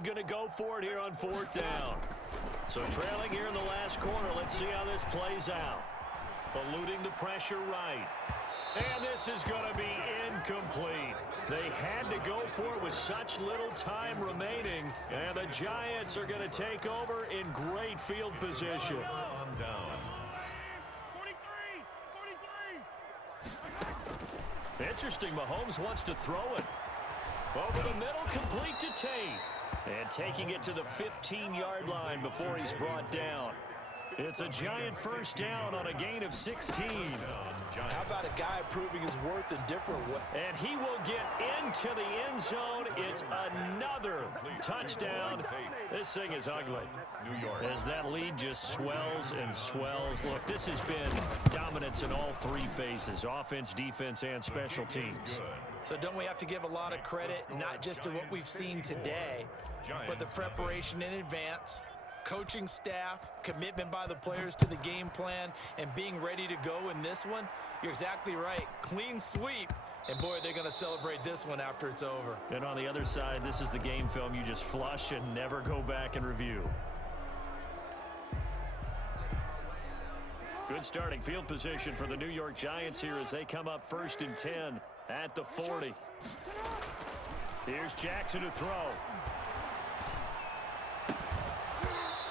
lead going to go for it here on 4th down. So trailing here in the last quarter. Let's see how this plays out. Eluding the pressure right. And this is going to be incomplete. They had to go for it with such little time remaining. And the Giants are going to take over in great field position. Interesting, Mahomes wants to throw it. Over the middle, complete to Tate. And taking it to the 15-yard line before he's brought down. It's a Giant first down on a gain of 16. How about a guy proving his worth in different ways? And he will get into the end zone. It's another touchdown. This thing is ugly. As that lead just swells and swells. Look, this has been dominance in all three phases, offense, defense, and special teams. So don't we have to give a lot of credit, not just to what we've seen today, but the preparation in advance, coaching staff, commitment by the players to the game plan, and being ready to go in this one? You're exactly right. Clean sweep. And, boy, they're going to celebrate this one after it's over. And on the other side, this is the game film you just flush and never go back and review. Good starting field position for the New York Giants here as they come up 1st and 10 at the 40. Here's Jackson to throw.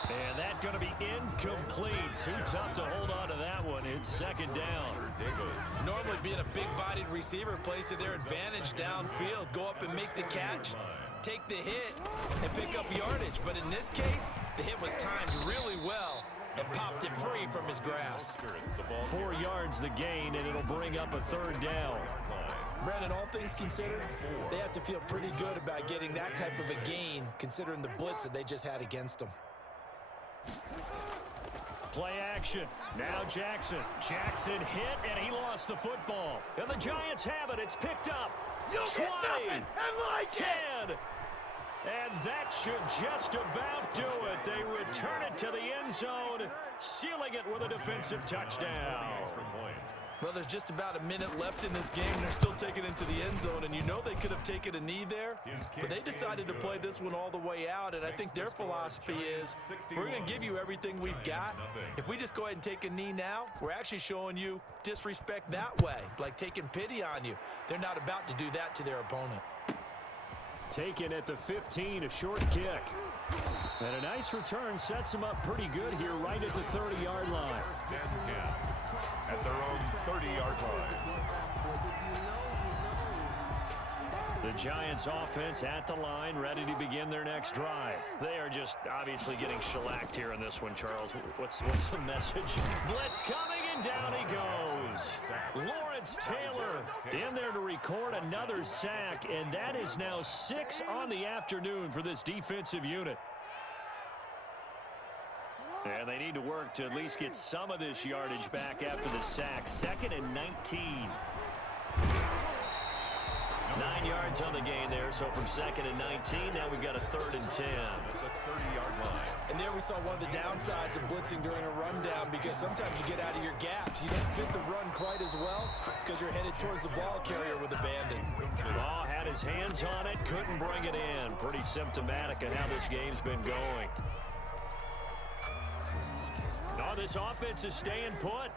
And that's going to be incomplete. Too tough to hold on to that one. It's 2nd down. Normally being a big-bodied receiver plays to their advantage downfield. Go up and make the catch, take the hit, and pick up yardage. But in this case, the hit was timed really well and popped it free from his grasp. 4 yards the gain, and it'll bring up a 3rd down. Brandon, all things considered, they have to feel pretty good about getting that type of a gain considering the blitz that they just had against them. Play action. Now Jackson. Jackson hit, and he lost the football. And the Giants have it. It's picked up. 20, and like 10. And that should just about do it. They return it to the end zone, sealing it with a defensive touchdown. Well, there's just about a minute left in this game, and they're still taking it into the end zone. And you know they could have taken a knee there, but they decided to play this one all the way out. And I think their philosophy is, we're going to give you everything we've got. If we just go ahead and take a knee now, we're actually showing you disrespect that way, like taking pity on you. They're not about to do that to their opponent. Taken at the 15, a short kick. And a nice return sets them up pretty good here right at the 30-yard line. 10 at their own 30-yard line. The Giants offense at the line, ready to begin their next drive. They are just obviously getting shellacked here in this one, Charles. What's the message? Blitz coming, and down he goes. Lawrence Taylor in there to record another sack, and that is now 6 on the afternoon for this defensive unit. And they need to work to at least get some of this yardage back after the sack. 2nd and 19. 9 yards on the gain there, so from 2nd and 19, now we've got a 3rd and 10. At the 30-yard line. And there we saw one of the downsides of blitzing during a rundown, because sometimes you get out of your gaps. You don't fit the run quite as well because you're headed towards the ball carrier with abandon. Ball had his hands on it, couldn't bring it in. Pretty symptomatic of how this game's been going. Oh, this offense is staying put.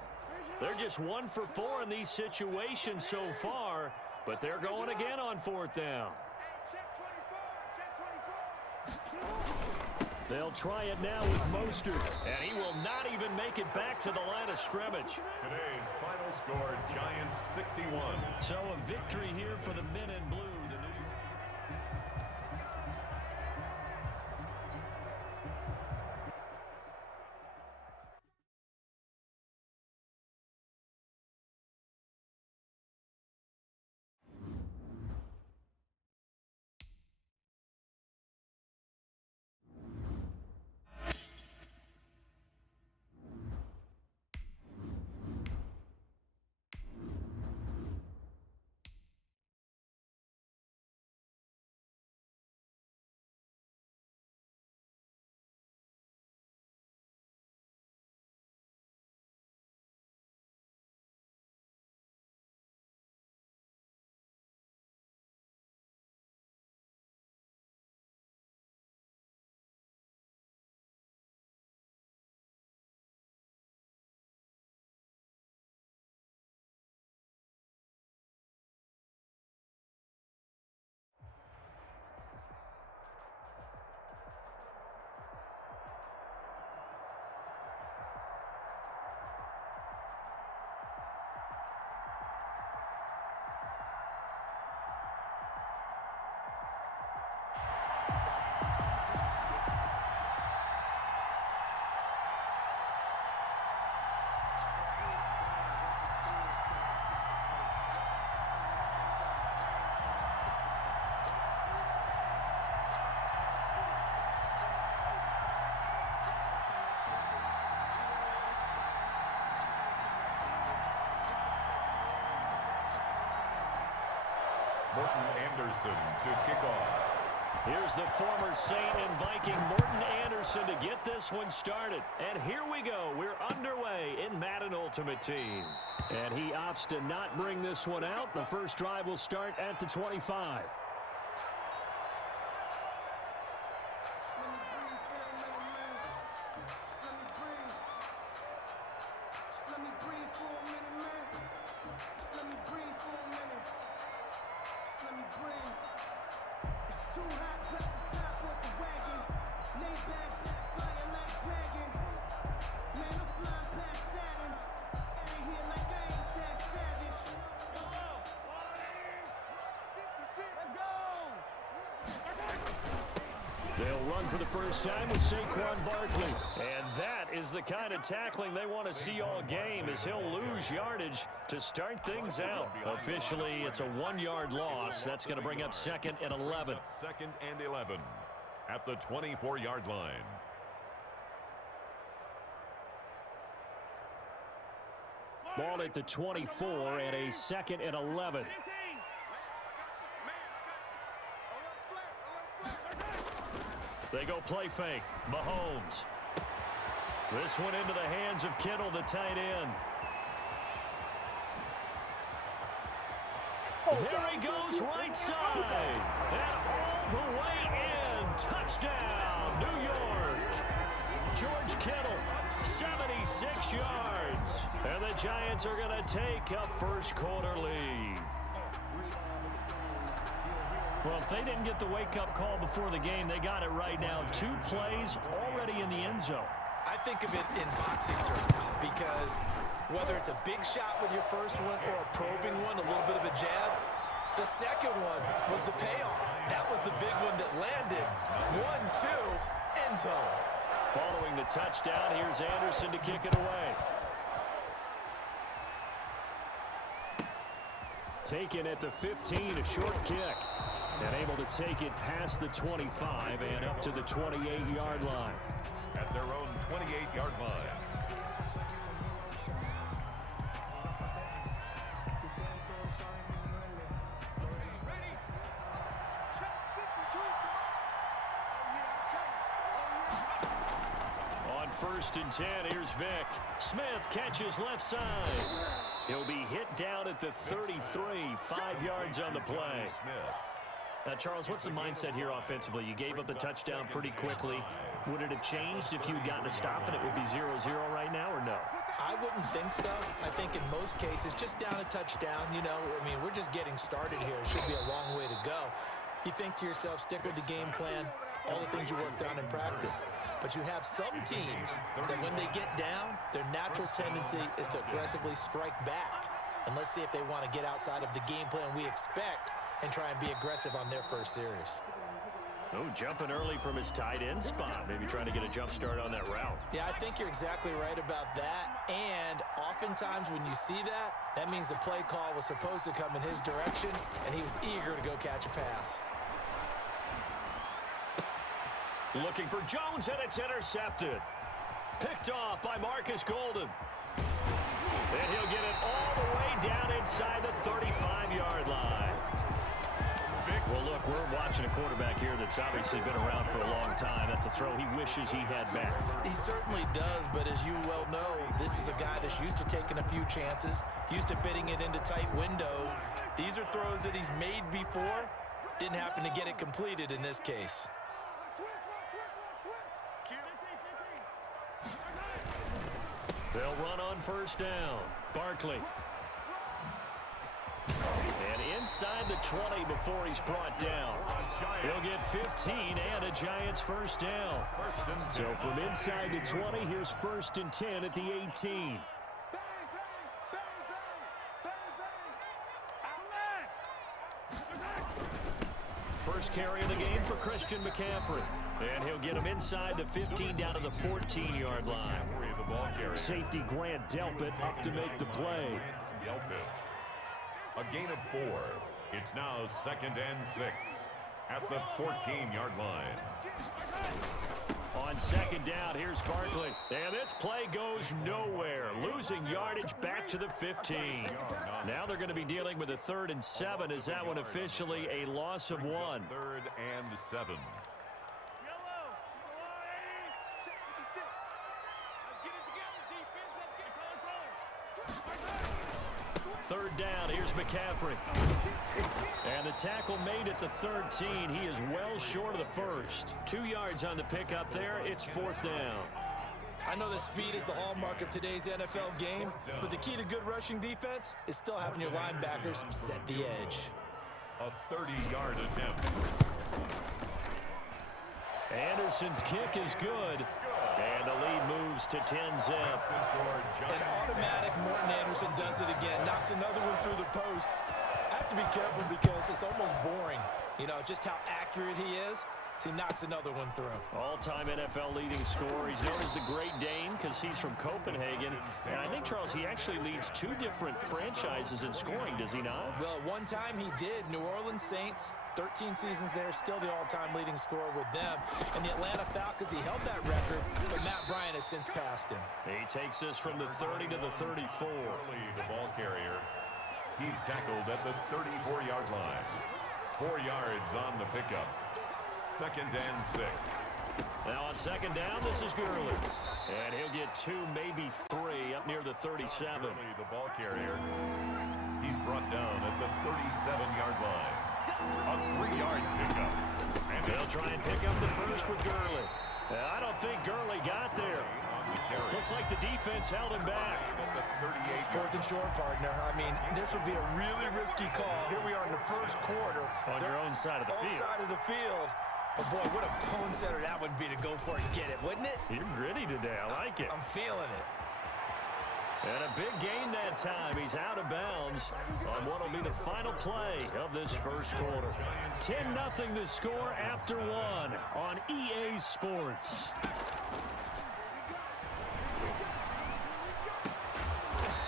They're just 1 for 4 in these situations so far, but they're going again on 4th down. They'll try it now with Mostert, and he will not even make it back to the line of scrimmage. Today's final score, Giants 61. So a victory here for the men in blue. Morton Anderson to kick off. Here's the former Saint and Viking Morton Anderson to get this one started. And here we go. We're underway in Madden Ultimate Team. And he opts to not bring this one out. The first drive will start at the 25. They'll run for the first time with Saquon Barkley. And that is the kind of tackling they want to see all game, as he'll lose yardage to start things out. Officially, it's a 1-yard loss. That's going to bring up 2nd and 11. 2nd and 11 at the 24-yard line. Ball at the 24 and a 2nd and 11. They go play fake. Mahomes. This one into the hands of Kittle, the tight end. There he goes, right side. And all the way in. Touchdown, New York. George Kittle, 76 yards. And the Giants are going to take a first-quarter lead. Well, if they didn't get the wake-up call before the game, they got it right now. 2 plays already in the end zone. I think of it in boxing terms, because whether it's a big shot with your first one or a probing one, a little bit of a jab, the second one was the payoff. That was the big one that landed. 1-2, end zone. Following the touchdown, here's Anderson to kick it away. Taken at the 15, a short kick. And able to take it past the 25 and up to the 28-yard line. At their own 28-yard line. On 1st and 10, here's Vic. Smith catches left side. He'll be hit down at the 33, 5 yards on the play. Now, Charles, what's the mindset here offensively? You gave up the touchdown pretty quickly. Would it have changed if you had gotten a stop and it would be 0-0 right now, or no? I wouldn't think so. I think in most cases, just down a touchdown, you know, I mean, we're just getting started here. It should be a long way to go. You think to yourself, stick with the game plan, all the things you worked on in practice. But you have some teams that when they get down, their natural tendency is to aggressively strike back. And let's see if they want to get outside of the game plan we expect and try and be aggressive on their first series. Oh, jumping early from his tight end spot. Maybe trying to get a jump start on that route. Yeah, I think you're exactly right about that. And oftentimes when you see that, that means the play call was supposed to come in his direction, and he was eager to go catch a pass. Looking for Jones, and it's intercepted. Picked off by Marcus Golden. And he'll get it all the way down inside the 35-yard line. Well, look, we're watching a quarterback here that's obviously been around for a long time. That's a throw he wishes he had back. He certainly does, but as you well know, this is a guy that's used to taking a few chances, used to fitting it into tight windows. These are throws that he's made before. Didn't happen to get it completed in this case. They'll run on 1st down. Barkley. And inside the 20 before he's brought down. He'll get 15 and a Giants first down. So from inside the 20, here's 1st and 10 at the 18. First carry of the game for Christian McCaffrey. And he'll get him inside the 15 down to the 14-yard line. Safety Grant Delpit up to make the play. A gain of 4. It's now 2nd and 6 at the 14-yard line. On second down. Here's Barkley. And this play goes nowhere. Losing yardage back to the 15. Now they're going to be dealing with a 3rd and 7. Is that one officially a loss of 1? 3rd and 7. Third down, here's McCaffrey. And the tackle made at the 13. He is well short of the first. 2 yards on the pickup there. It's 4th down. I know that speed is the hallmark of today's NFL game, but the key to good rushing defense is still having your linebackers set the edge. A 30-yard attempt. Anderson's kick is good. And the lead moves to 10-zip. An automatic Morton Anderson does it again. Knocks another one through the posts. I have to be careful because it's almost boring. You know, just how accurate he is. So he knocks another one through. All-time NFL leading scorer. He's known as the Great Dane because he's from Copenhagen. And I think, Charles, he actually leads 2 different franchises in scoring, does he not? Well, one time he did. New Orleans Saints, 13 seasons there, still the all-time leading scorer with them. And the Atlanta Falcons, he held that record, but Matt Bryant has since passed him. He takes this from the 30 to the 34. The ball carrier. He's tackled at the 34-yard line. 4 yards on the pickup. 2nd and 6. Now on 2nd down, this is Gurley. And he'll get 2, maybe 3 up near the 37. Gurley, the ball carrier. He's brought down at the 37-yard line. A 3-yard pickup. And they'll try and pick up the first with Gurley. I don't think Gurley got there. Looks like the defense held him back. 4th and short, partner. I mean, this would be a really risky call. Here we are in the first quarter. On your own side of the field. Side of the field. But, boy, what a tone setter that would be to go for it and get it, wouldn't it? You're gritty today. I like it. I'm feeling it. And a big gain that time. He's out of bounds on what will be the final play of this first quarter. 10-0 the score after 1 on EA Sports.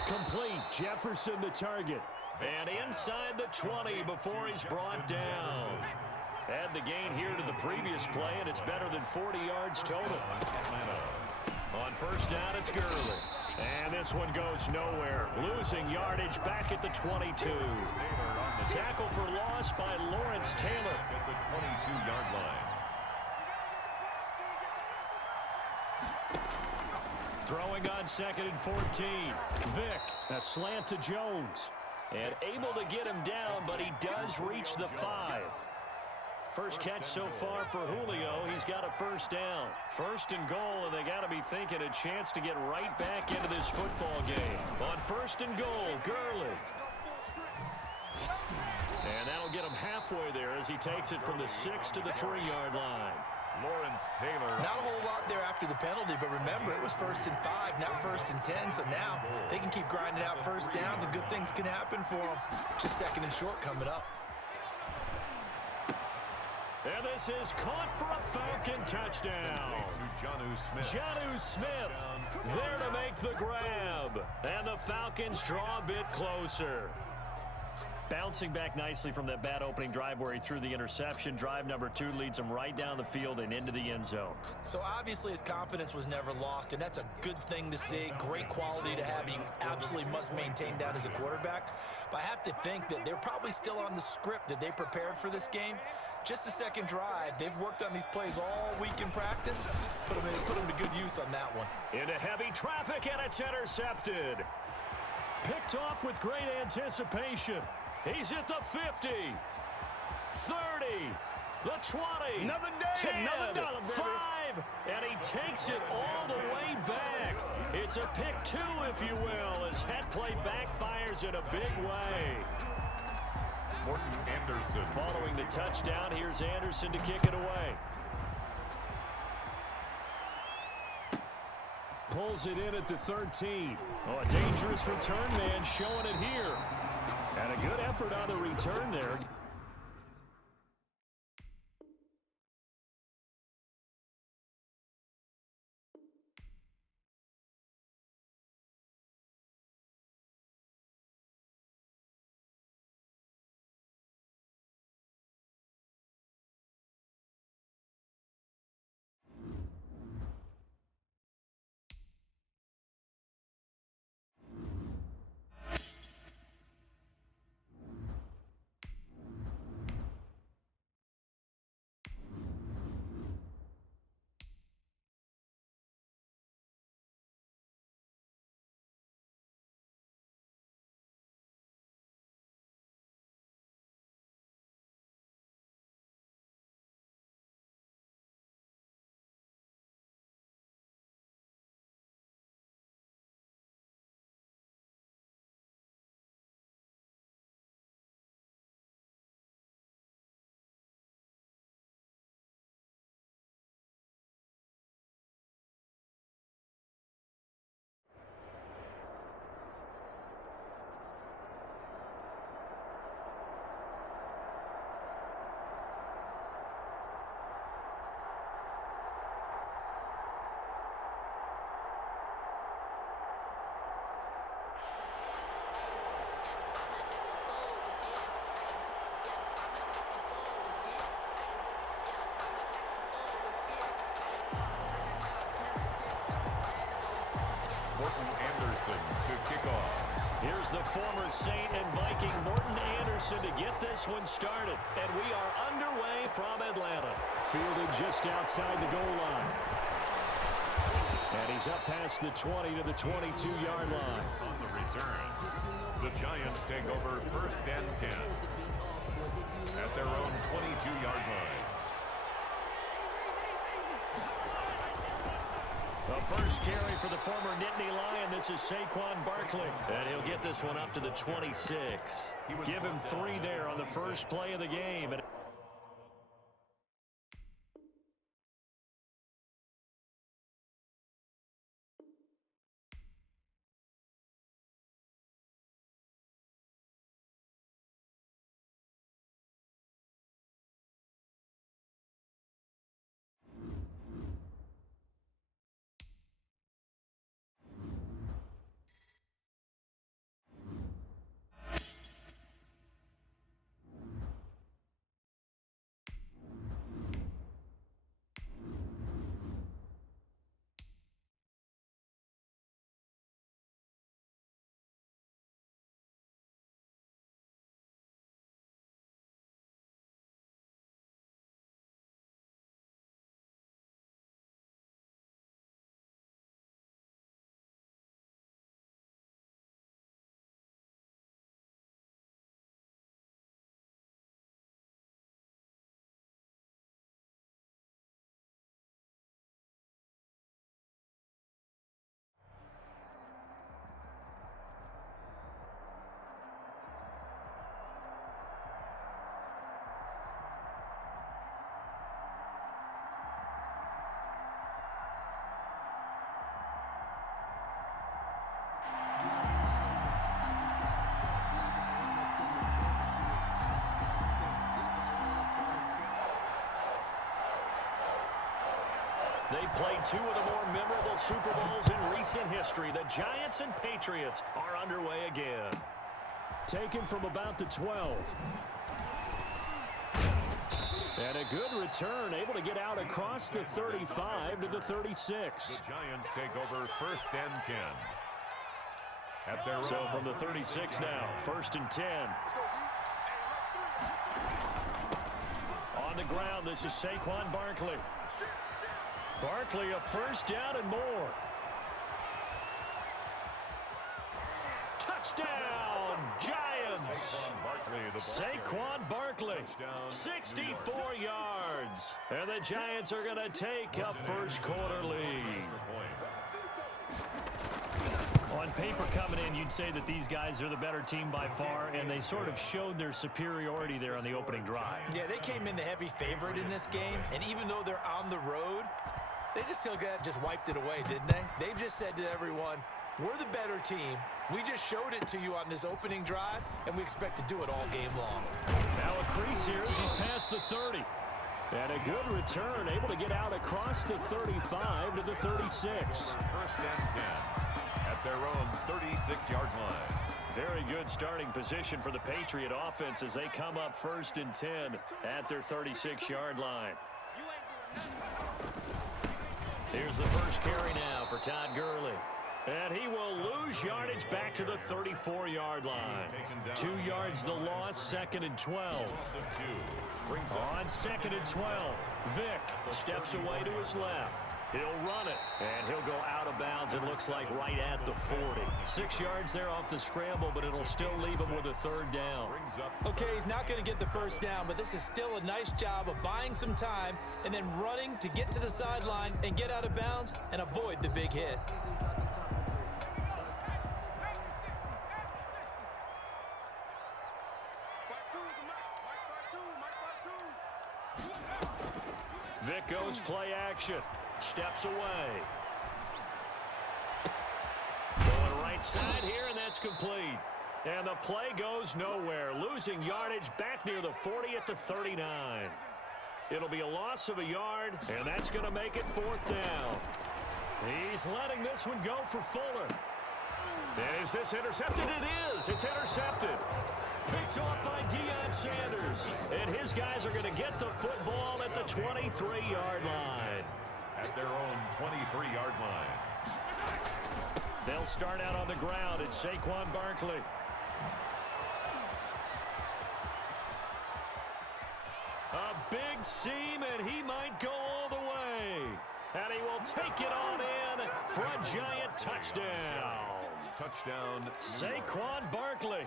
Complete. Jefferson the target. And inside the 20 before he's brought down. Add the gain here to the previous play, and it's better than 40 yards total. On first down, it's Gurley. And this one goes nowhere. Losing yardage back at the 22. Tackle for loss by Lawrence Taylor. At the 22-yard line. Throwing on 2nd and 14. Vick, a slant to Jones. And able to get him down, but he does reach the 5. First catch so far for Julio. He's got a first down. 1st and goal, and they got to be thinking a chance to get right back into this football game. On 1st and goal, Gurley. And that'll get him halfway there as he takes it from the 6 to the 3-yard line. Lawrence Taylor. Not a whole lot there after the penalty, but remember, it was 1st and 5, not 1st and 10. So now they can keep grinding out first downs, and good things can happen for them. Just 2nd and short coming up. And this is caught for a Falcon touchdown. To Jonnu Smith. Jonnu Smith there to make the grab. And the Falcons draw a bit closer. Bouncing back nicely from that bad opening drive where he threw the interception. Drive number 2 leads him right down the field and into the end zone. So obviously his confidence was never lost, and that's a good thing to see. Great quality to have. You absolutely must maintain that as a quarterback. But I have to think that they're probably still on the script that they prepared for this game. Just the 2nd drive. They've worked on these plays all week in practice. Put them to good use on that one. Into heavy traffic, and it's intercepted. Picked off with great anticipation. He's at the 50, 30, the 20, another day, 10, another dollar, baby. 5, and he takes it all the way back. It's a pick 2, if you will, as head play backfires in a big way. Morton Anderson. Following the touchdown, here's Anderson to kick it away. Pulls it in at the 13. Oh, a dangerous return man showing it here. And a good effort on the return there. Anderson to kick off. Here's the former Saint and Viking Morten Andersen to get this one started. And we are underway from Atlanta. Fielded just outside the goal line. And he's up past the 20 to the 22-yard line. On the return, the Giants take over 1st and 10 at their own 22-yard line. The first carry for the former Nittany Lion. This is Saquon Barkley. And he'll get this one up to the 26. Give him 3 there on the first play of the game. They played 2 of the more memorable Super Bowls in recent history. The Giants and Patriots are underway again. Taken from about the 12. And a good return, able to get out across the 35 to the 36. The Giants take over 1st and 10. At their so from the 36 now, 1st and 10. On the ground, this is Saquon Barkley. Barkley, a first down and more. Touchdown, Giants! Saquon Barkley, 64 yards. And the Giants are going to take a first quarter lead. On paper coming in, you'd say that these guys are the better team by far, and they sort of showed their superiority there on the opening drive. Yeah, they came in the heavy favorite in this game, and even though they're on the road, they just still just wiped it away, didn't they? They've just said to everyone, we're the better team. We just showed it to you on this opening drive, and we expect to do it all game long. Now a crease here as he's past the 30. And a good return, able to get out across the 35 to the 36. 1st and 10 at their own 36-yard line. Very good starting position for the Patriot offense as they come up 1st and 10 at their 36-yard line. Here's the first carry now for Todd Gurley. And he will lose yardage back to the 34-yard line. 2 yards the loss, 2nd and 12. On 2nd and 12, Vick steps away to his left. He'll run it, and he'll go out of bounds, it looks like right at the 40. 6 yards there off the scramble, but it'll still leave him with a 3rd down. Okay, he's not going to get the first down, but this is still a nice job of buying some time and then running to get to the sideline and get out of bounds and avoid the big hit. Vick goes play action. Steps away. Going right side here, and that's complete. And the play goes nowhere. Losing yardage back near the 40 at the 39. It'll be a loss of a yard, and that's going to make it 4th down. He's letting this one go for Fuller. And is this intercepted? It is. It's intercepted. Picked off by Deion Sanders. And his guys are going to get the football at the 23-yard line. At their own 23-yard line. They'll start out on the ground. It's Saquon Barkley. A big seam, and he might go all the way. And he will take it on in for a giant touchdown. Touchdown, Saquon Barkley.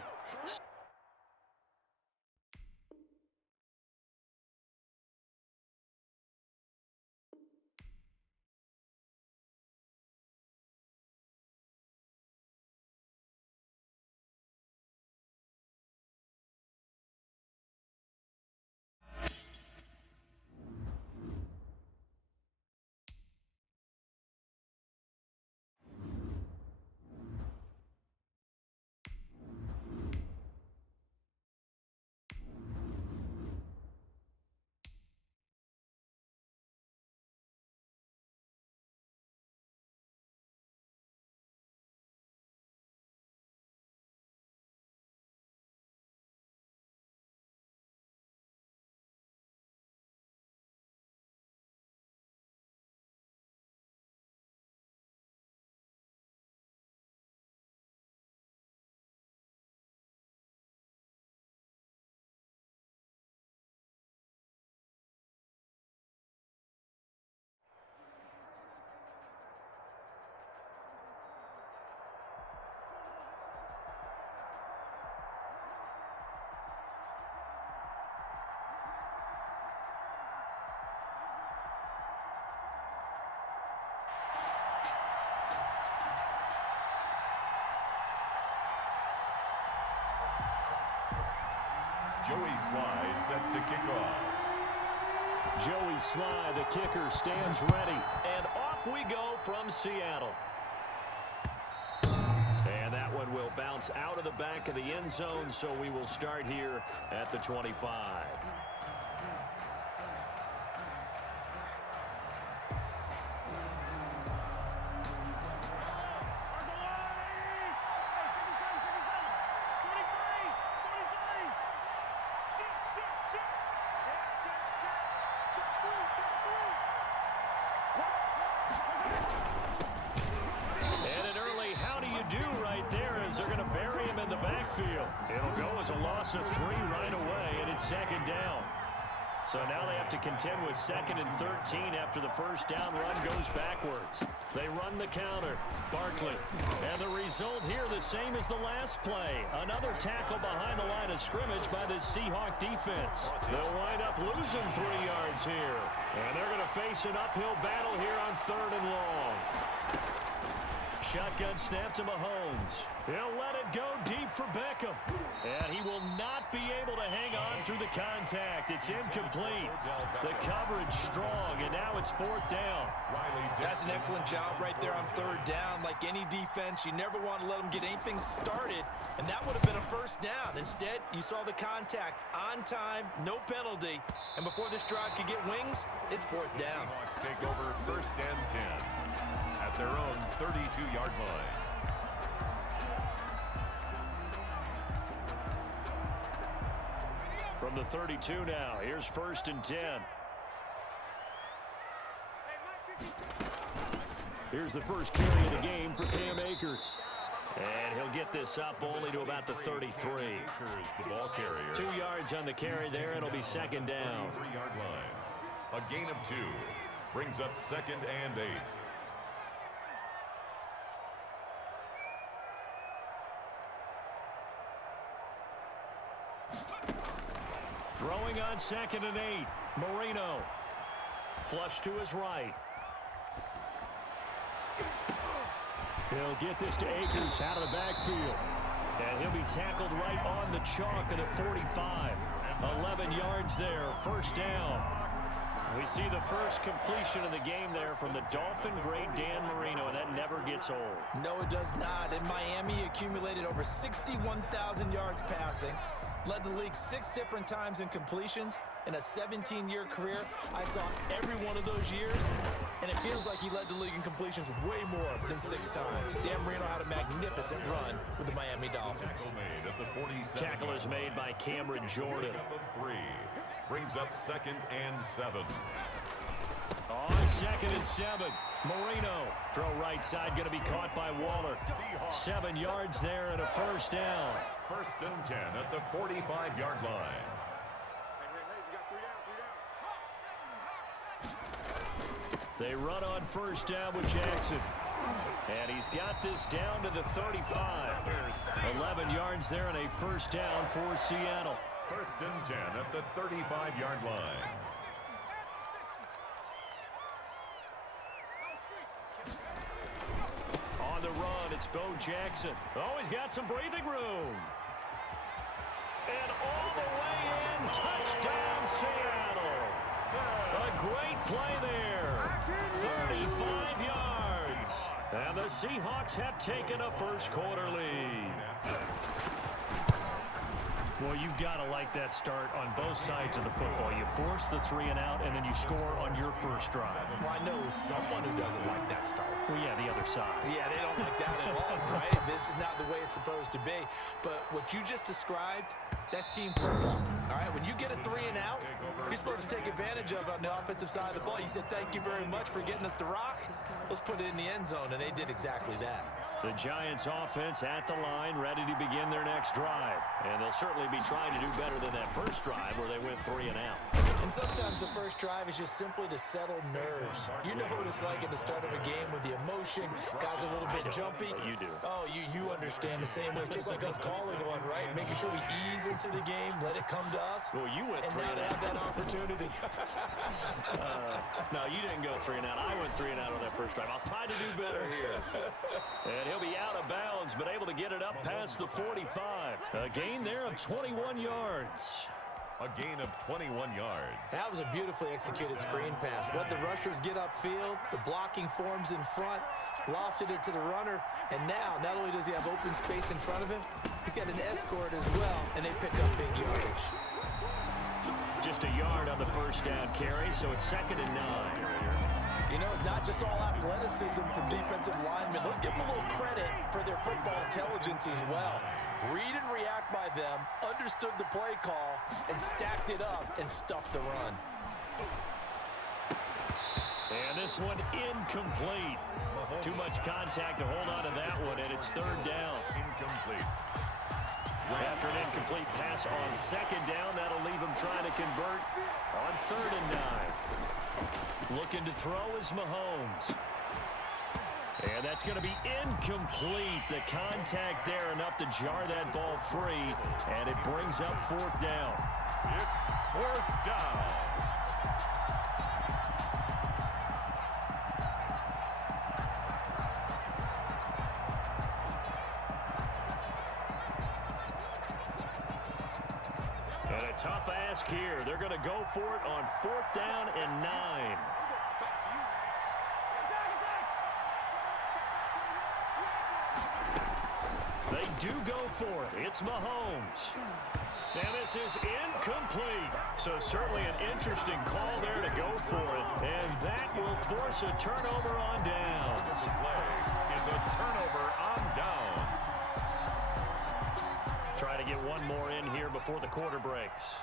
Joey Sly set to kick off. Joey Sly, the kicker, stands ready. And off we go from Seattle. And that one will bounce out of the back of the end zone, so we will start here at the 25. It'll go as a loss of 3 right away, and it's second down. So now they have to contend with 2nd and 13 after the first down run goes backwards. They run the counter. Barkley. And the result here the same as the last play. Another tackle behind the line of scrimmage by the Seahawk defense. They'll wind up losing 3 yards here. And they're going to face an uphill battle here on 3rd and long. Shotgun snap to Mahomes. He'll let it go deep for Beckham. And he will not be able to hang on through the contact. It's incomplete. The coverage strong, and now it's 4th down. That's an excellent job right there on 3rd down. Like any defense, you never want to let them get anything started, and that would have been a 1st down. Instead, you saw the contact on time, no penalty, and before this drive could get wings, it's 4th down. Seahawks take over 1st and 10 at their own 32-yard line. From the 32 now, here's 1st and 10. Here's the first carry of the game for Cam Akers. And he'll get this up only to about the 33. Akers, the ball carrier. 2 yards on the carry there. It'll be 2nd down. 3-yard line. A gain of 2 brings up 2nd and 8. Throwing on 2nd and 8. Marino. Flush to his right. He'll get this to Akers out of the backfield. And he'll be tackled right on the chalk of the 45. 11 yards there. 1st down. We see the first completion of the game there from the Dolphin great Dan Marino. That never gets old. No, it does not. In Miami, he accumulated over 61,000 yards passing. Led the league 6 different times in completions. In a 17-year career, I saw every one of those years, and it feels like he led the league in completions way more than 6 times. Dan Marino had a magnificent run with the Miami Dolphins. Tackle is made by Cameron Jordan. 3 brings up 2nd and 7. On 2nd and 7, Marino. Throw right side going to be caught by Waller. 7 yards there and a first down. 1st and 10 at the 45-yard line. They run on first down with Jackson. And he's got this down to the 35. 11 yards there and a first down for Seattle. 1st and 10 at the 35-yard line. On the run, it's Bo Jackson. Oh, he's got some breathing room. And all the way in, touchdown Seattle. A great play there. 35 yards. And the Seahawks have taken a first quarter lead. Well, you've got to like that start on both sides of the football. You force the 3 and out, and then you score on your first drive. Well, I know someone who doesn't like that start. Well, yeah, the other side. Yeah, they don't like that at all, right? This is not the way it's supposed to be. But what you just described, that's team football, all right? When you get a 3 and out, you're supposed to take advantage of it on the offensive side of the ball. You said, thank you very much for getting us the rock. Let's put it in the end zone, and they did exactly that. The Giants offense at the line, ready to begin their next drive. And they'll certainly be trying to do better than that first drive where they went 3 and out. And sometimes the first drive is just simply to settle nerves. You know what it's like at the start of a game with the emotion. Guys are a little bit jumpy. You do. Oh, you understand the same way. It's just like us calling one, right? Making sure we ease into the game, let it come to us. Well, you went 3 and now and they out. have that opportunity. No, you didn't go 3 and out. I went 3 and out on that first drive. I'll try to do better here. And he'll be out of bounds, but able to get it up past the 45. A gain there of 21 yards. A gain of 21 yards. That was a beautifully executed screen pass. Let the rushers get upfield. The blocking forms in front. Lofted it to the runner. And now, not only does he have open space in front of him, he's got an escort as well, and they pick up big yardage. Just a yard on the first down carry, so it's 2nd and 9. You know, it's not just all athleticism from defensive linemen. Let's give them a little credit for their football intelligence as well. Read and react by them, understood the play call, and stacked it up and stuffed the run. And this one incomplete. Too much contact to hold on to that one, and it's 3rd down. Incomplete. After an incomplete pass on 2nd down, that'll leave him trying to convert on 3rd and 9. Looking to throw is Mahomes. And that's going to be incomplete. The contact there enough to jar that ball free, and it brings up 4th down. It's 4th down. And a tough ask here. They're going to go for it on 4th down and 9. They do go for it. It's Mahomes. And this is incomplete. So certainly an interesting call there to go for it. And that will force a turnover on downs. The play is a turnover on downs. Try to get one more in here before the quarter breaks.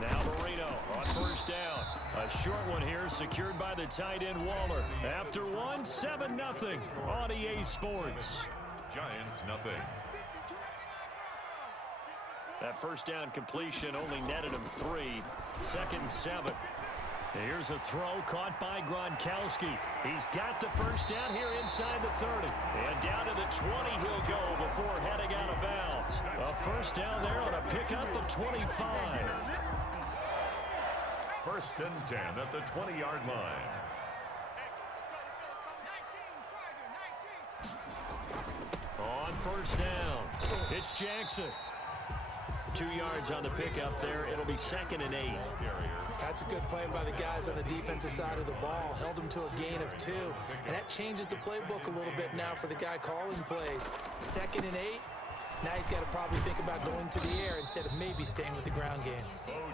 Now Marino on first down. A short one here secured by the tight end Waller. After one, 7-0 on EA Sports. Giants nothing. That first down completion only netted him 3. 2nd and 7. Here's a throw caught by Gronkowski. He's got the first down here inside the 30. And down to the 20 he'll go before heading out of bounds. A first down there on a pickup of 25. 1st and 10 at the 20-yard line. On first down, it's Jackson. 2 yards on the pickup there. It'll be 2nd and 8. That's a good play by the guys on the defensive side of the ball. Held them to a gain of 2. And that changes the playbook a little bit now for the guy calling plays. 2nd and 8. Now he's got to probably think about going to the air instead of maybe staying with the ground game.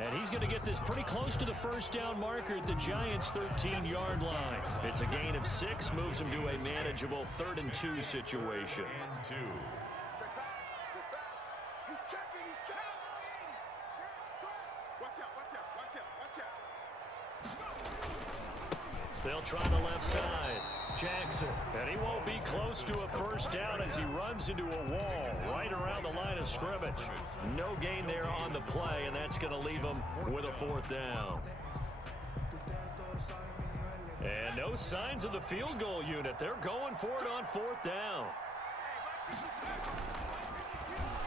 And he's going to get this pretty close to the first down marker at the Giants' 13-yard line. It's a gain of 6, moves him to a manageable 3rd and 2 situation. They'll try the left side. Jackson. And he won't be close to a first down as he runs into a wall right around the line of scrimmage. No gain there on the play, and that's going to leave him with a fourth down. And no signs of the field goal unit. They're going for it on fourth down.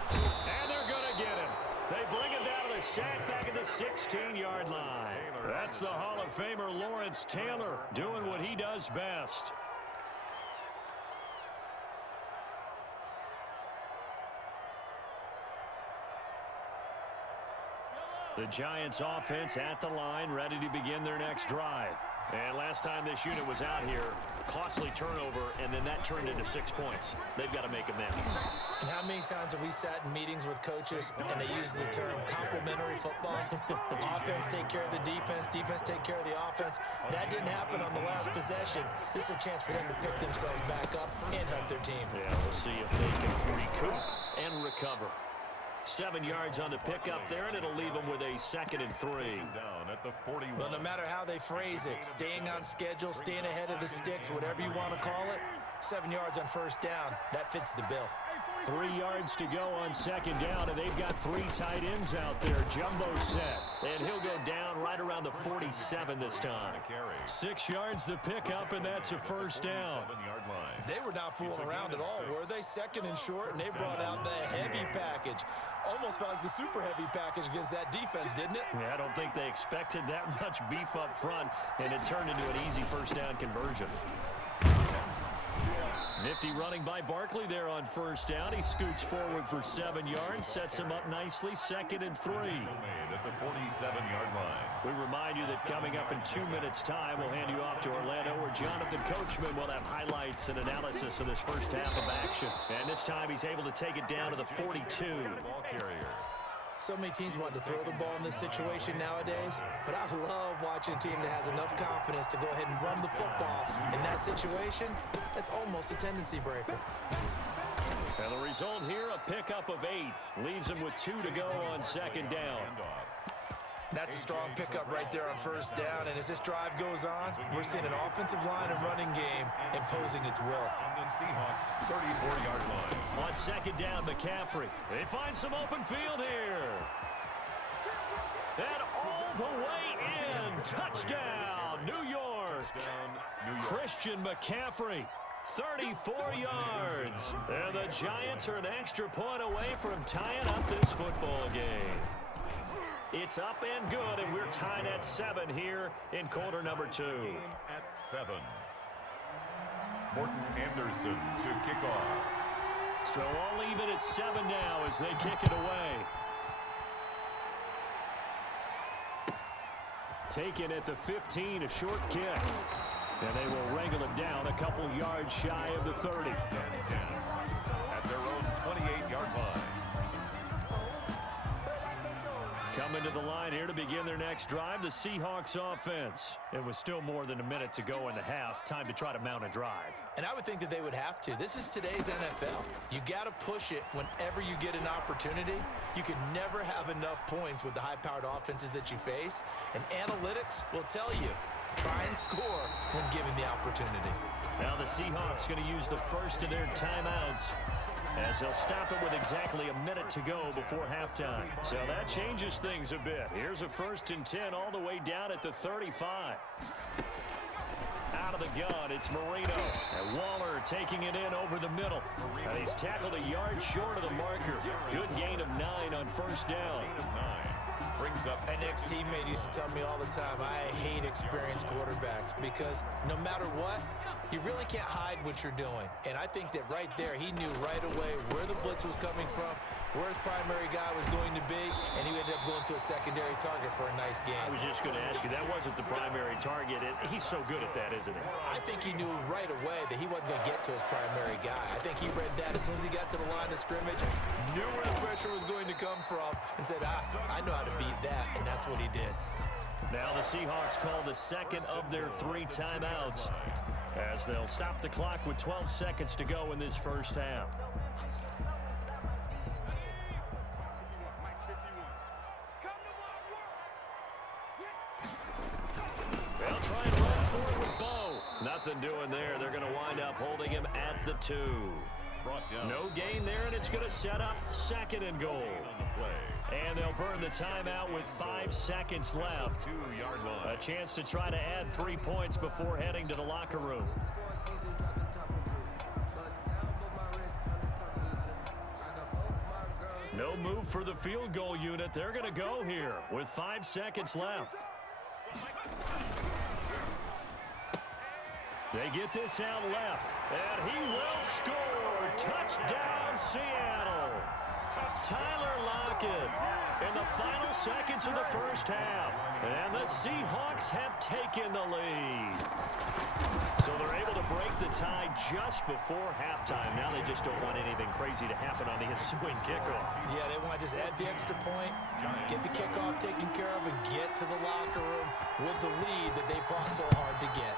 And they're going to get him. They bring him down to the sack back at the 16-yard line. That's the Hall of Famer Lawrence Taylor doing what he does best. The Giants offense at the line, ready to begin their next drive. And last time this unit was out here, costly turnover, and then that turned into 6 points. They've got to make amends. And how many times have we sat in meetings with coaches and they use the term complementary football? Offense take care of the defense, defense take care of the offense. That didn't happen on the last possession. This is a chance for them to pick themselves back up and help their team. Yeah, we'll see if they can recoup and recover. 7 yards on the pickup there, and it'll leave them with a 2nd and 3. Down at the 41. Well, no matter how they phrase it, staying on schedule, staying ahead of the sticks, whatever you want to call it, 7 yards on first down, that fits the bill. 3 yards to go on 2nd down, and they've got 3 tight ends out there. Jumbo set, and he'll go down right around the 47 this time. 6 yards the pickup, and that's a first down. They were not fooling around at all, were they? 2nd and short, and they brought out the heavy package. Almost felt like the super heavy package against that defense, didn't it? Yeah, I don't think they expected that much beef up front, and it turned into an easy first down conversion. Nifty running by Barkley there on first down. He scoots forward for 7 yards, sets him up nicely, 2nd and 3. At the 47-yard line. We remind you that coming up in 2 minutes' time, we'll hand you off to Orlando, where Jonathan Coachman will have highlights and analysis of this first half of action. And this time he's able to take it down to the 42. Ball carrier. So many teams want to throw the ball in this situation nowadays, but I love watching a team that has enough confidence to go ahead and run the football. In that situation, that's almost a tendency breaker. And the result here, a pickup of 8. Leaves him with 2 to go on 2nd down. That's a strong pickup right there on first down, and as this drive goes on, we're seeing an offensive line and running game imposing its will. On the Seahawks 34-yard line. On 2nd down, McCaffrey. They find some open field here. And all the way in. Touchdown, New York. Christian McCaffrey. 34 yards. And the Giants are an extra point away from tying up this football game. It's up and good, and we're tied at 7 here in quarter number 2. At 7. Morton Anderson to kick off. So all even at 7 now as they kick it away. Taken at the 15, a short kick. And they will wrangle him down a couple yards shy of the 30. 10 at their own 28-yard line. Coming to the line here to begin their next drive, the Seahawks offense. It was still more than a minute to go in the half. Time to try to mount a drive. And I would think that they would have to. This is today's NFL. You got to push it whenever you get an opportunity. You can never have enough points with the high-powered offenses that you face. And analytics will tell you, try and score when given the opportunity. Now the Seahawks going to use the first of their timeouts, as they'll stop it with exactly a minute to go before halftime. So that changes things a bit. Here's a 1st and 10 all the way down at the 35. Out of the gun, it's Marino. And Waller taking it in over the middle. And he's tackled a yard short of the marker. Good gain of 9 on first down. Brings up an ex-teammate used to tell me all the time, I hate experienced quarterbacks because no matter what, you really can't hide what you're doing. And I think that right there, he knew right away where the blitz was coming from, where his primary guy was going to be, and he ended up going to a secondary target for a nice game. I was just going to ask you, that wasn't the primary target. He's so good at that, isn't he? I think he knew right away that he wasn't going to get to his primary guy. I think he read that as soon as he got to the line of scrimmage, knew where the pressure was going to come from, and said, I know how to beat that, and that's what he did. Now the Seahawks call the second of their 3 timeouts, as they'll stop the clock with 12 seconds to go in this first half. They'll try and run forward with Bond. Nothing doing there. They're going to wind up holding him at the 2. Brought down. No gain there, and it's going to set up 2nd and goal. On the play. And they'll burn the timeout with 5 seconds left. 2-yard line. A chance to try to add 3 points before heading to the locker room. No move for the field goal unit. They're going to go here with 5 seconds left. They get this out left, and he will score. Touchdown, Seattle. Tyler Lockett in the final seconds of the first half. And the Seahawks have taken the lead. So they're able to break the tie just before halftime. Now they just don't want anything crazy to happen on the ensuing kickoff. Yeah, they want to just add the extra point, get the kickoff taken care of, and get to the locker room with the lead that they fought so hard to get.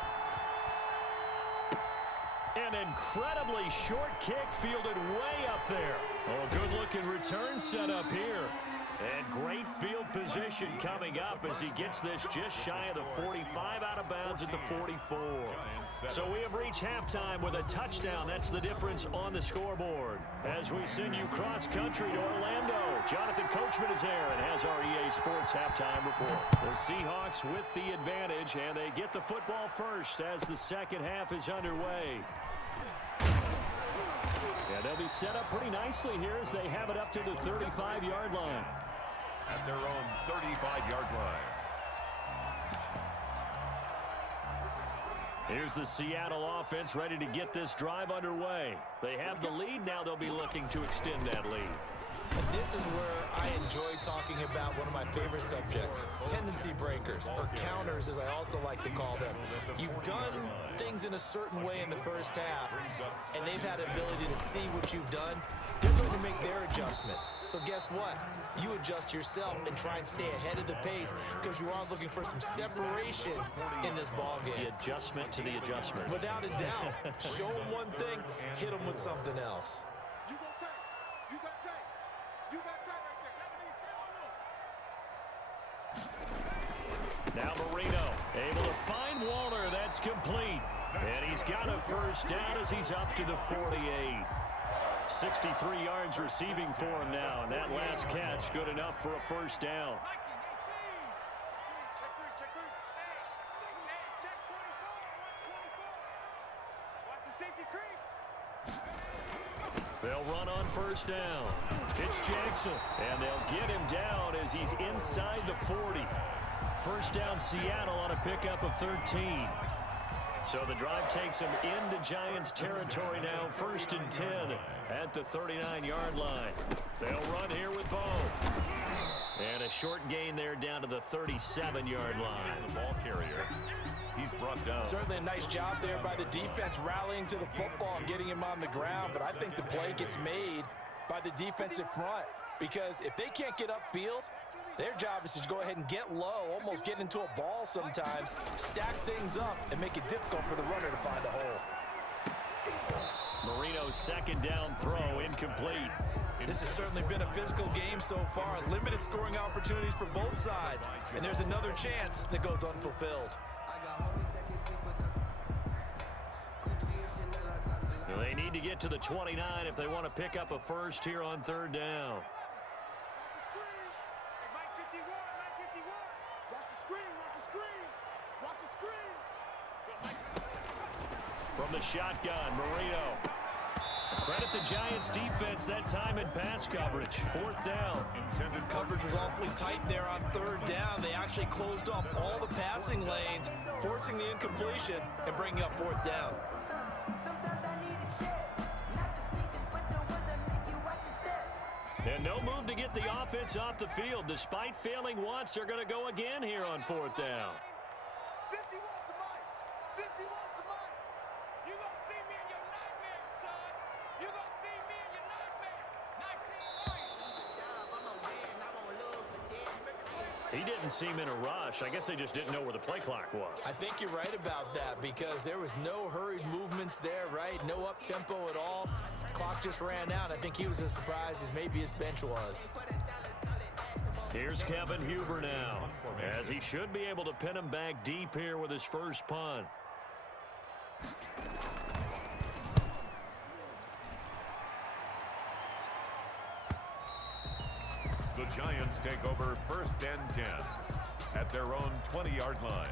An incredibly short kick fielded way up there. Oh, good-looking return set up here. And great field position coming up as he gets this just shy of the 45, out of bounds at the 44. So we have reached halftime with a touchdown. That's the difference on the scoreboard. As we send you cross-country to Orlando, Jonathan Coachman is there and has our EA Sports halftime report. The Seahawks with the advantage, and they get the football first as the second half is underway. Yeah, they'll be set up pretty nicely here as they have it up to the 35-yard line. At their own 35-yard line. Here's the Seattle offense ready to get this drive underway. They have the lead. Now they'll be looking to extend that lead. And this is where I enjoy talking about one of my favorite subjects, tendency breakers, or counters as I also like to call them. You've done things in a certain way in the first half, and they've had the ability to see what you've done. They're going to make their adjustments. So guess what? You adjust yourself and try and stay ahead of the pace because you are looking for some separation in this ball game. The adjustment to the adjustment. Without a doubt. Show them one thing, hit them with something else. Now Marino able to find Waller. That's complete. And he's got a first down as he's up to the 48. 63 yards receiving for him now. And that last catch good enough for a first down. They'll run on first down. It's Jackson. And they'll get him down as he's inside the 40. First down Seattle on a pickup of 13. So the drive takes them into Giants territory now. 1st and 10 at the 39-yard line. They'll run here with Bo. And a short gain there down to the 37-yard line. The ball carrier. He's brought down. Certainly a nice job there by the defense rallying to the football and getting him on the ground. But I think the play gets made by the defensive front. Because if they can't get upfield, their job is to go ahead and get low, almost get into a ball sometimes, stack things up, and make it difficult for the runner to find a hole. Marino's second down throw incomplete. This has certainly been a physical game so far. Limited scoring opportunities for both sides. And there's another chance that goes unfulfilled. They need to get to the 29 if they want to pick up a first here on 3rd down. From the shotgun, Marino. Credit the Giants defense that time in pass coverage. 4th down. Coverage was awfully tight there on 3rd down. They actually closed off all the passing lanes, forcing the incompletion and bringing up 4th down. And no move to get the offense off the field. Despite failing once, they're going to go again here on 4th down. He didn't seem in a rush. I guess they just didn't know where the play clock was. I think you're right about that because there was no hurried movements there, right? No up-tempo at all. Clock just ran out. I think he was as surprised as maybe his bench was. Here's Kevin Huber now, as he should be able to pin him back deep here with his first punt. The Giants take over 1st and 10 at their own 20-yard line.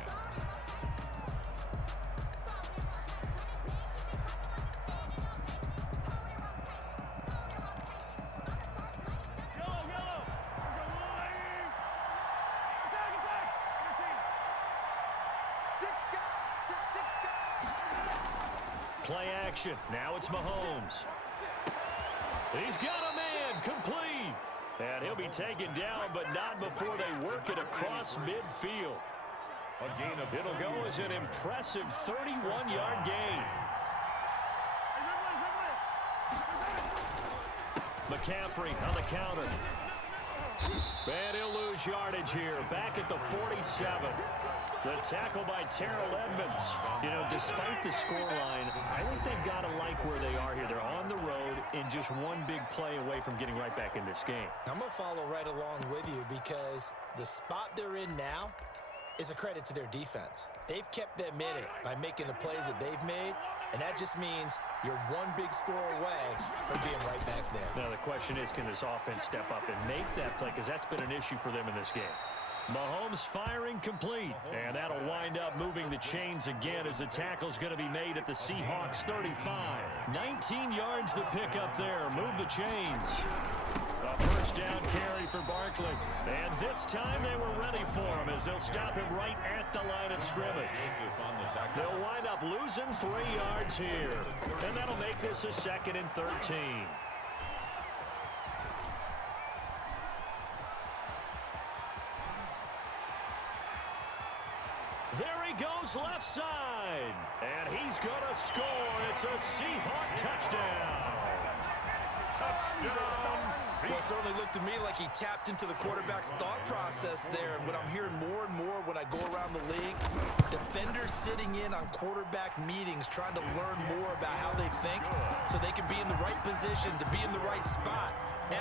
Play action. Now it's Mahomes. He's got a man complete. And he'll be taken down, but not before they work it across midfield. It'll go as an impressive 31-yard gain. McCaffrey on the counter. And he'll lose yardage here. Back at the 47. The tackle by Terrell Edmonds. You know, despite the scoreline, I think they've got to like where they are here. They're on the road and just one big play away from getting right back in this game. I'm going to follow right along with you because the spot they're in now is a credit to their defense. They've kept them in it by making the plays that they've made, and that just means you're one big score away from being right back there. Now, the question is, can this offense step up and make that play? Because that's been an issue for them in this game. Mahomes firing complete, and that'll wind up moving the chains again as the tackle's going to be made at the Seahawks 35. 19 yards to pick up there. Move the chains. A first down carry for Barkley. And this time they were ready for him as they'll stop him right at the line of scrimmage. They'll wind up losing 3 yards here. And that'll make this a 2nd and 13. There he goes left side. And he's going to score. It's a Seahawk touchdown. Well, it certainly looked to me like he tapped into the quarterback's thought process there. And what I'm hearing more and more when I go around the league, defenders sitting in on quarterback meetings trying to learn more about how they think so they can be in the right position to be in the right spot,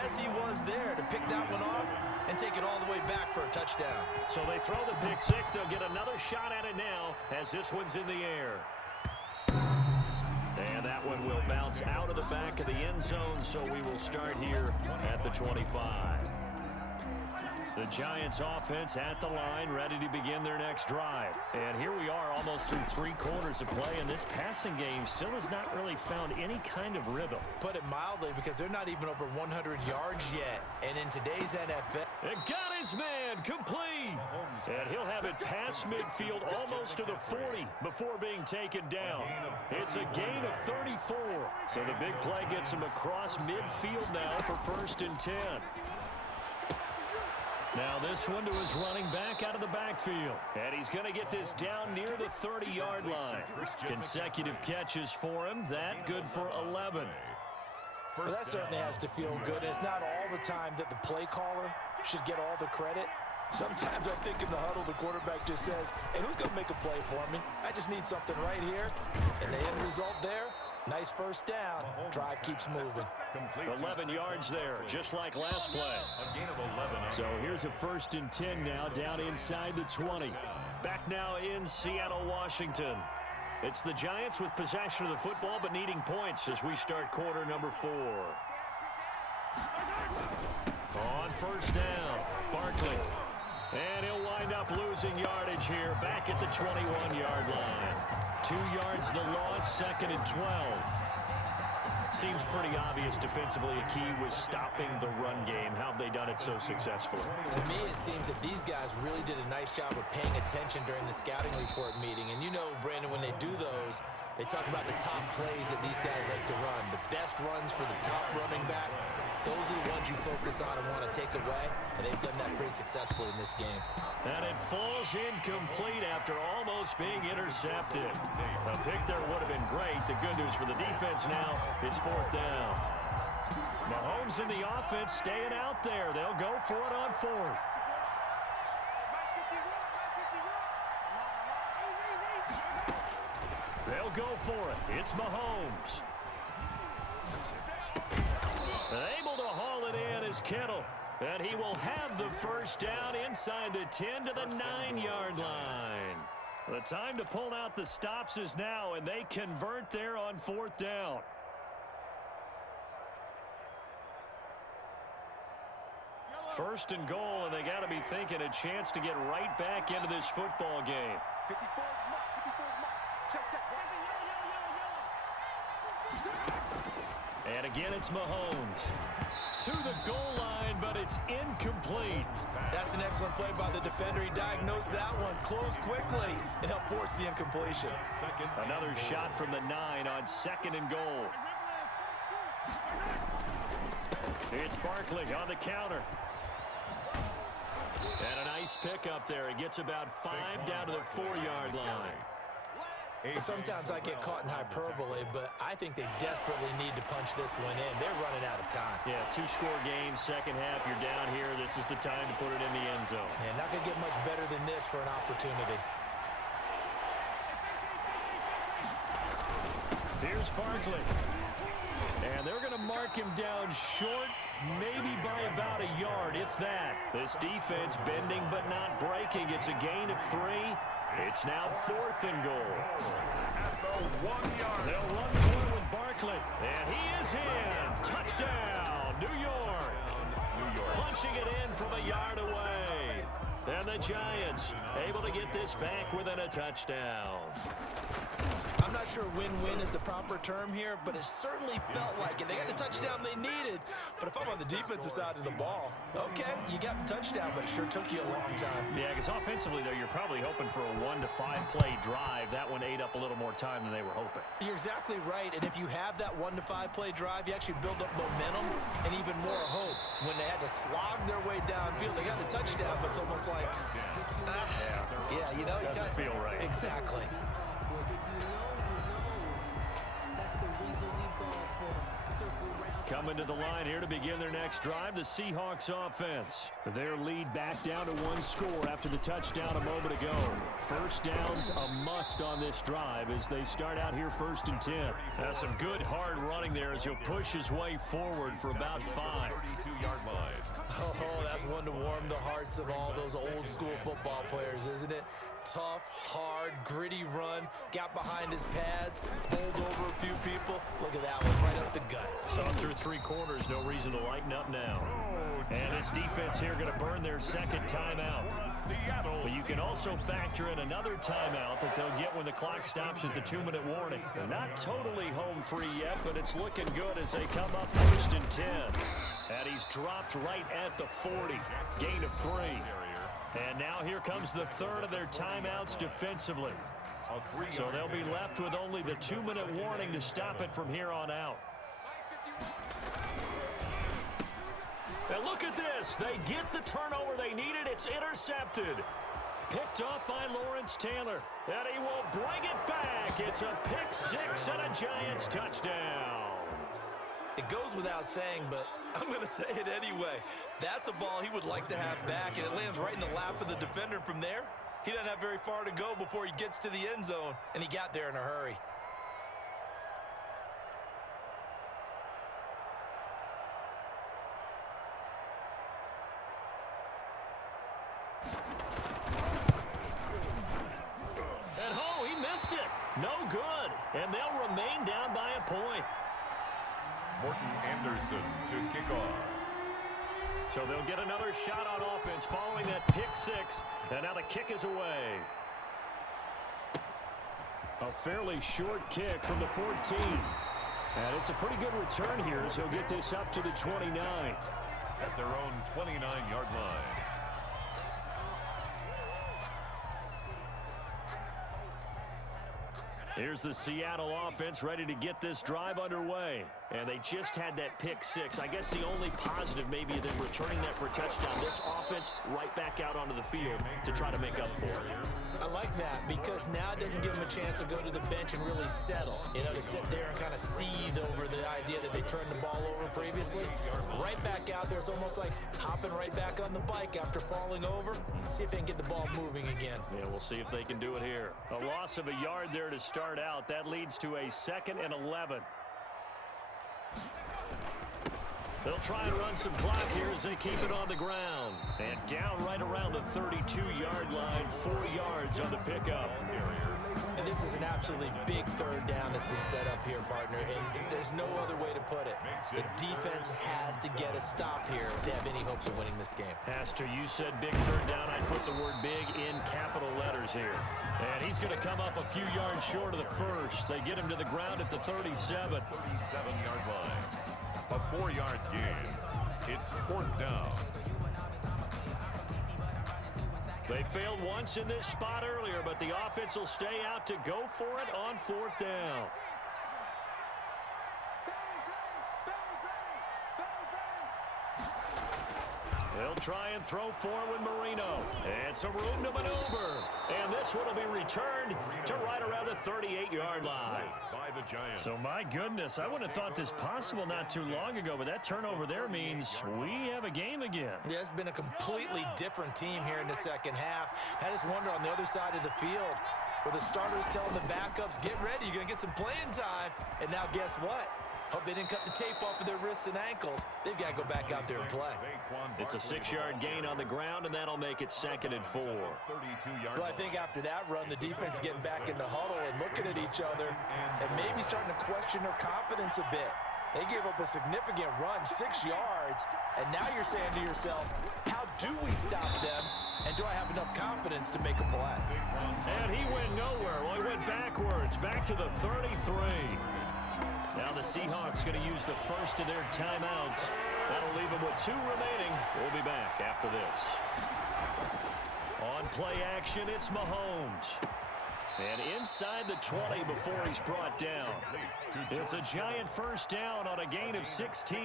as he was there to pick that one off and take it all the way back for a touchdown. So they throw the pick six. They'll get another shot at it now as this one's in the air. And that one will bounce out of the back of the end zone, so we will start here at the 25. The Giants offense at the line, ready to begin their next drive. And here we are almost through 3 quarters of play, and this passing game still has not really found any kind of rhythm. Put it mildly, because they're not even over 100 yards yet. And in today's NFL... It got his man complete. And he'll have it past midfield almost to the 40 before being taken down. It's a gain of 34. So the big play gets him across midfield now for 1st and 10. Now this one to his running back out of the backfield. And he's going to get this down near the 30-yard line. Consecutive catches for him. That good for 11. Well, that certainly has to feel good. It's not all the time that the play caller should get all the credit. Sometimes I think in the huddle, the quarterback just says, hey, who's going to make a play for me? I just need something right here. And the end result there, nice first down. Drive keeps moving. 11 yards there, just like last play. So here's a 1st and 10 now, down inside the 20. Back now in Seattle, Washington. It's the Giants with possession of the football, but needing points as we start quarter number 4. On 1st down, Barkley. And he'll wind up losing yardage here, back at the 21-yard line. 2 yards the loss, 2nd and 12. Seems pretty obvious defensively a key was stopping the run game. How have they done it so successfully? To me, it seems that these guys really did a nice job of paying attention during the scouting report meeting. And you know, Brandon, when they do those, they talk about the top plays that these guys like to run. The best runs for the top running back. Those are the ones you focus on and want to take away, and they've done that pretty successfully in this game. And it falls incomplete after almost being intercepted. A pick there would have been great. The good news for the defense now, it's 4th down. Mahomes and the offense staying out there. They'll go for it on 4th. They'll go for it. It's Mahomes. Able to haul it in is Kittle. And he will have the first down inside the 10 to the 9-yard line. The time to pull out the stops is now, and they convert there on 4th down. First and goal, and they got to be thinking a chance to get right back into this football game. And again, it's Mahomes to the goal line, but it's incomplete. That's an excellent play by the defender. He diagnosed that one, closed quickly, and helped force the incompletion. Another shot from the 9 on 2nd and goal. It's Barkley on the counter. And a nice pickup there. He gets about 5 down to the 4-yard line. Sometimes I get caught in hyperbole, but I think they desperately need to punch this one in. They're running out of time. Yeah, 2-score game, second half. You're down here. This is the time to put it in the end zone. And not going to get much better than this for an opportunity. Here's Barkley. And they're going to mark him down short, maybe by about a yard, if that. This defense bending but not breaking. It's a gain of 3. It's now 4th and goal. At the 1-yard. They'll run for it with Barkley. And he is in. Touchdown, New York. Punching it in from a yard away. And the Giants able to get this back within a touchdown. I'm not sure win-win is the proper term here, but it certainly felt like it. They got the touchdown they needed, but if I'm on the defensive side of the ball, okay, you got the touchdown, but it sure took you a long time. Yeah, because offensively, though, you're probably hoping for a 1 to 5 play drive. That one ate up a little more time than they were hoping. You're exactly right, and if you have that 1 to 5 play drive, you actually build up momentum and even more hope. When they had to slog their way downfield, they got the touchdown, but it's almost like, yeah, you know, doesn't feel right. Exactly. Coming to the line here to begin their next drive, the Seahawks offense. Their lead back down to 1 score after the touchdown a moment ago. First down's a must on this drive as they start out here 1st and 10. That's some good hard running there as he'll push his way forward for about 5. 32-yard line. Oh, that's one to warm the hearts of all those old school football players, isn't it? Tough, hard, gritty run, got behind his pads, bowled over a few people. Look at that one, right up the gut. Saw through 3 quarters, no reason to lighten up now. And this defense here going to burn their 2nd timeout. But you can also factor in another timeout that they'll get when the clock stops at the 2-minute warning. They're not totally home free yet, but it's looking good as they come up 1st and 10. And he's dropped right at the 40. Gain of 3. And now here comes the 3rd of their timeouts defensively. So they'll be left with only the 2-minute warning to stop it from here on out. And look at this. They get the turnover they needed. It's intercepted. Picked off by Lawrence Taylor. And he will bring it back. It's a pick 6 and a Giants touchdown. It goes without saying, but I'm going to say it anyway. That's a ball he would like to have back, and it lands right in the lap of the defender. From there, he doesn't have very far to go before he gets to the end zone, and he got there in a hurry. And oh, he missed it. No good. And they'll remain down by a point. Morton Anderson to kick off. So they'll get another shot on offense following that pick 6. And now the kick is away. A fairly short kick from the 14. And it's a pretty good return here as he'll get this up to the 29. At their own 29-yard line. Here's the Seattle offense ready to get this drive underway. And they just had that pick 6. I guess the only positive maybe than returning that for a touchdown. This offense right back out onto the field to try to make up for it. I like that because now it doesn't give them a chance to go to the bench and really settle. You know, to sit there and kind of seethe over the idea that they turned the ball over previously. Right back out there, it's almost like hopping right back on the bike after falling over. See if they can get the ball moving again. Yeah, we'll see if they can do it here. A loss of a yard there to start out. That leads to a 2nd and 11. They'll try and run some clock here as they keep it on the ground. And down right around the 32-yard line, 4 yards on the pickup. And this is an absolutely big third down that's been set up here, partner, and there's no other way to put it. The defense has to get a stop here if they have any hopes of winning this game. Pastor, you said big third down. I put the word big in capital letters here. And he's going to come up a few yards short of the first. They get him to the ground at the 37. 37-yard line. A 4-yard gain. It's 4th down. They failed once in this spot earlier, but the offense will stay out to go for it on 4th down. They'll try and throw forward Marino. And some room to maneuver. And this one will be returned to right around the 38-yard line. By the Giants. So, my goodness, I wouldn't have thought this possible not too long ago, but that turnover there means we have a game again. Yeah, it's been a completely different team here in the second half. I just wonder on the other side of the field, where the starters telling the backups, get ready, you're going to get some playing time. And now guess what? Hope they didn't cut the tape off of their wrists and ankles. They've got to go back out there and play. It's a 6-yard gain on the ground, and that'll make it 2nd and 4. Well, I think after that run, the defense is getting back in the huddle and looking at each other and maybe starting to question their confidence a bit. They gave up a significant run, 6 yards, and now you're saying to yourself, how do we stop them, and do I have enough confidence to make a play? And he went nowhere. Well, he went backwards, back to the 33. Now the Seahawks going to use the first of their timeouts. That'll leave them with 2 remaining. We'll be back after this. On play action, it's Mahomes. And inside the 20 before he's brought down. It's a giant first down on a gain of 16.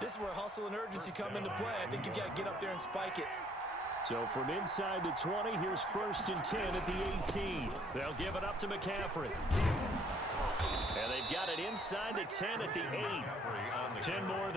This is where hustle and urgency come into play. I think you've got to get up there and spike it. So from inside the 20, here's 1st and 10 at the 18. They'll give it up to McCaffrey. And they've got it inside the 10 at the 8. 10 more.